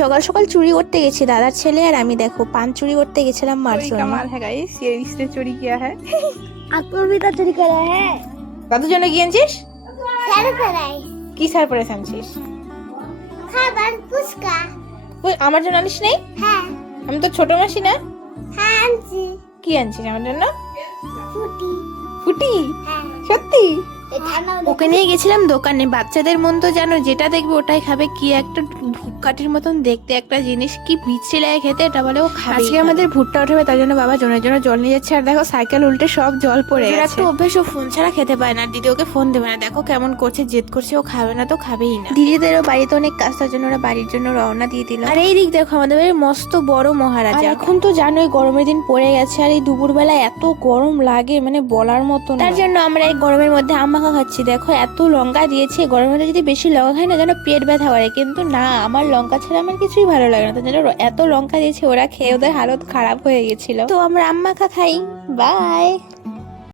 সকাল সকাল চুরি করতে গেছি দাদার ছেলে আর আমি, দেখো পান চুরি করতে গেছিলাম মার चोरी জন্য। का माल है गाइस, ये इसने चोरी किया है। आपको भी तो चोरी करा है। দাদুর জন্য কি আনছিস? सरप्राइज কি সারপ্রাইজ আনছিস? খাবার ফুচকা। ওই আমার জন্য আনিস নাই? হ্যাঁ আমি তো ছোট মাসি না। হ্যাঁ আনছি। কি আনছিস আমার জন্য? ফুটি। ফুটি? হ্যাঁ সত্যি? ঠান্ডা ওকে নিয়ে গেছিলাম দোকানে। বাচ্চাদের মন তো জানো, যেটা দেখবে ওটাই খাবে। কি একটা ধূপকাঠির মতন দেখতে একটা জিনিস, কি বিচ্ছিরি লাগে খেতে, এটা বলে ও খাবে। আজকে আমাদের ভুট্টা উঠাবে, তার জন্য বাবা জনের জন্য জল নিয়ে যাচ্ছে। আর দেখো সাইকেল উল্টে সব জল পড়ে গেছে। একটা অভ্যেস, ও ফোন ছাড়া খেতে পায় না। দিদি ওকে ফোন দেবে না, দেখো কেমন করছে, জেদ করছে, ও খাবে না তো খাবেই না। দিদিদেরও বাড়িতে অনেক কাজ, তার জন্য ওরা বাড়ির জন্য রওনা দিয়ে দিল। আর এই দিক দেখো আমাদের বাড়ির মস্ত বড় মহারাজা। এখন তো জানোই গরমের দিন পড়ে গেছে, আর এই দুপুরবেলা এত গরম লাগে মানে বলার মতো না। তার জন্য আমরা এই গরমের মধ্যে আম মাখা খাচ্ছি। দেখো এত লঙ্কা দিয়েছে, গরমের মধ্যে যদি বেশি লঙ্কা খাই না যেন পেট ব্যথা করে, কিন্তু না, আমার লঙ্কা ছাড়া আমার কিছুই ভালো লাগে না। তার জন্য এত লঙ্কা দিয়েছে, ওরা খেয়ে ওদের হালত খারাপ হয়ে গেছিল। তো আমরা আম মাখা খাই। বাই।